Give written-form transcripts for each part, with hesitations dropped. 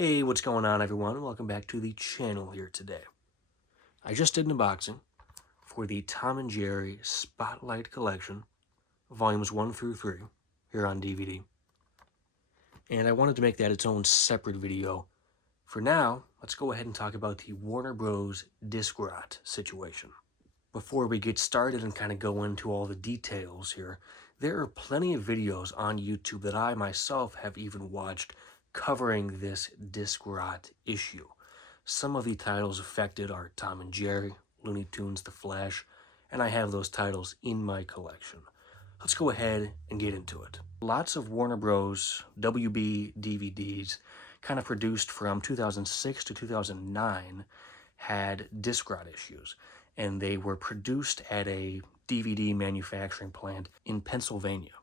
Hey, what's going on, everyone? Welcome back to the channel here today. I just did an unboxing for the Tom and Jerry Spotlight Collection, volumes 1 through 3, here on DVD. And I wanted to make that its own separate video. For now, let's go ahead and talk about the Warner Bros. Disc rot situation. Before we get started and kind of go into all the details here, there are plenty of videos on YouTube that I myself have even watched covering this disc rot issue. Some of the titles affected are Tom and Jerry, Looney Tunes, The Flash, and I have those titles in my collection. Let's go ahead and get into it. Lots of Warner Bros. WB DVDs, kind of produced from 2006 to 2009, had disc rot issues, and they were produced at a DVD manufacturing plant in Pennsylvania.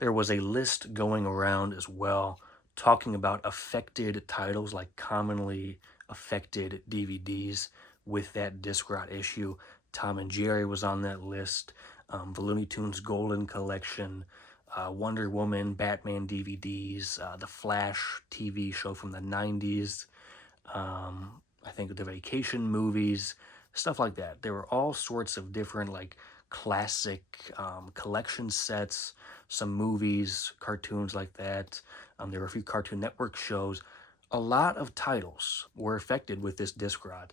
There was a list going around as well talking about affected titles, like commonly affected DVDs with that disc rot issue. Tom and Jerry was on that list, the Looney Tunes Golden Collection, Wonder Woman, Batman DVDs, the Flash TV show from the 90s, I think the Vacation movies, stuff like that. There were all sorts of different, like, classic collection sets, some movies, cartoons like that. There were a few Cartoon Network shows. A lot of titles were affected with this disc rot,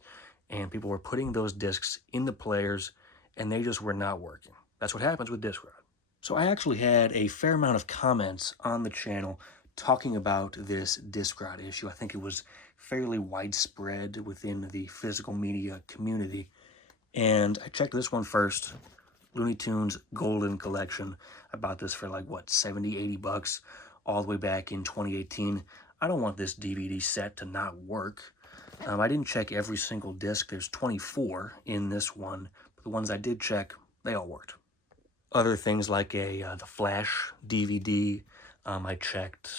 and people were putting those discs in the players, and they just were not working. That's what happens with disc rot. So I actually had a fair amount of comments on the channel talking about this disc rot issue. I think it was fairly widespread within the physical media community. And I checked this one first, Looney Tunes Golden Collection. I bought this for like, what, 70, 80 bucks all the way back in 2018. I don't want this DVD set to not work. I didn't check every single disc. There's 24 in this one, but the ones I did check, they all worked. Other things like the Flash DVD, I checked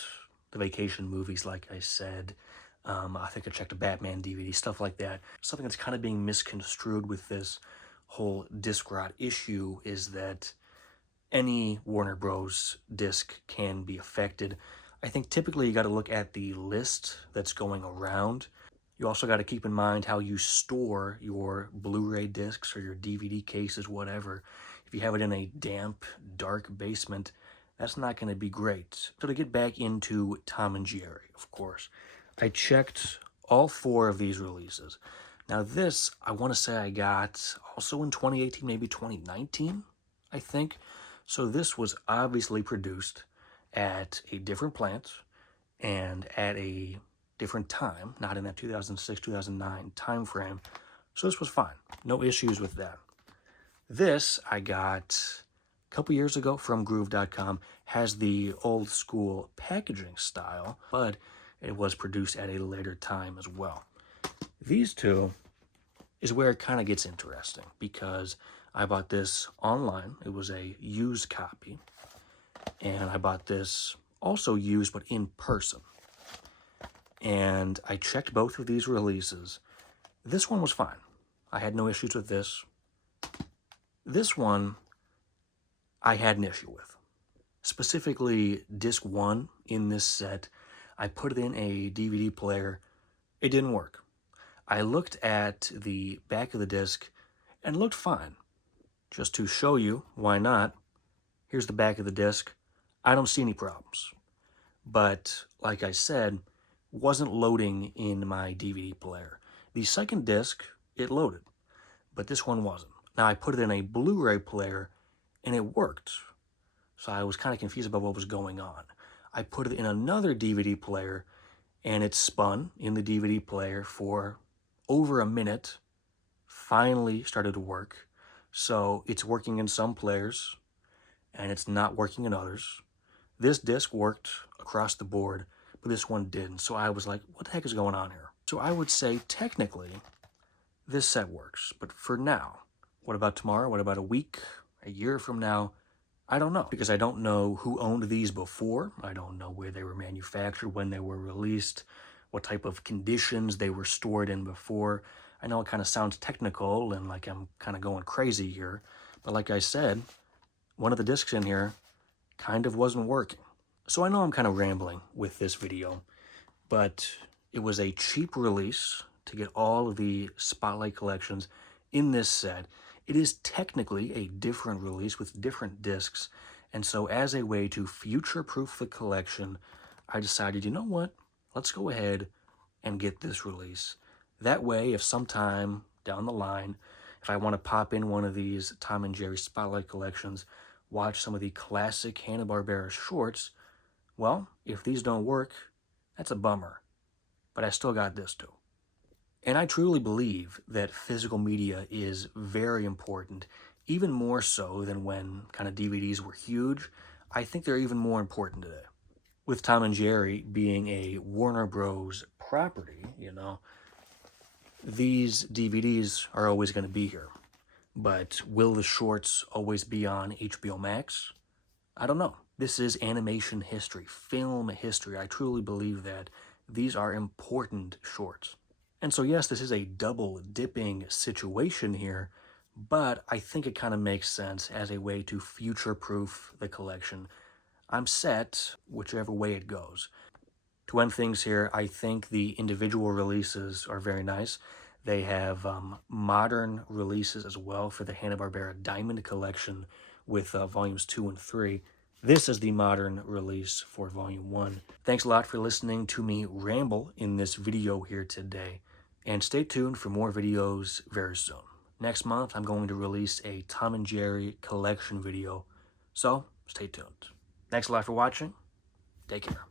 the Vacation movies, like I said. I think I checked a Batman DVD, stuff like that. Something that's kind of being misconstrued with this whole disc rot issue is that any Warner Bros. Disc can be affected. I think typically you got to look at the list that's going around. You also got to keep in mind how you store your Blu-ray discs or your DVD cases, whatever. If you have it in a damp, dark basement, that's not going to be great. So to get back into Tom and Jerry, of course, I checked all 4 of these releases. Now this, I want to say I got also in 2018, maybe 2019, I think. So this was obviously produced at a different plant and at a different time, not in that 2006, 2009 time frame. So this was fine. No issues with that. This I got a couple years ago from groove.com, has the old school packaging style, but it was produced at a later time as well. These two is where it kind of gets interesting, because I bought this online. It was a used copy, and I bought this also used but in person. And I checked both of these releases. This one was fine. I had no issues with this. This one I had an issue with. Specifically, disc 1 in this set, I put it in a DVD player. It didn't work. I looked at the back of the disc and it looked fine. Just to show you why not, here's the back of the disc. I don't see any problems. But like I said, wasn't loading in my DVD player. The second disc, it loaded, but this one wasn't. Now I put it in a Blu-ray player and it worked. So I was kind of confused about what was going on. I put it in another DVD player and it spun in the DVD player for over a minute, finally started to work. So it's working in some players and it's not working in others. This disc worked across the board, but this one didn't. So I was like, what the heck is going on here? So I would say technically this set works, but for now, what about tomorrow? What about a week, a year from now? I don't know, because I don't know who owned these before. I don't know where they were manufactured, when they were released, what type of conditions they were stored in before. I know it kind of sounds technical and like I'm kind of going crazy here, but like I said, one of the discs in here kind of wasn't working. So I know I'm kind of rambling with this video, but It was a cheap release to get all of the Spotlight collections in this set. It is technically a different release with different discs, and so as a way to future-proof the collection, I decided, you know what, let's go ahead and get this release. That way, if sometime down the line, if I want to pop in one of these Tom and Jerry Spotlight collections, watch some of the classic Hanna-Barbera shorts, well, if these don't work, that's a bummer. But I still got this too. And I truly believe that physical media is very important, even more so than when kind of DVDs were huge. I think they're even more important today. With Tom and Jerry being a Warner Bros. Property, these DVDs are always going to be here. But will the shorts always be on HBO Max? I don't know. This is animation history, film history. I truly believe that these are important shorts. And so yes, this is a double dipping situation here, but I think it kind of makes sense as a way to future-proof the collection. I'm set whichever way it goes. To end things here, I think the individual releases are very nice. They have modern releases as well for the Hanna-Barbera Diamond Collection with volumes 2 and 3. This is the modern release for volume 1. Thanks a lot for listening to me ramble in this video here today. And stay tuned for more videos very soon. Next month, I'm going to release a Tom and Jerry collection video. So, stay tuned. Thanks a lot for watching. Take care.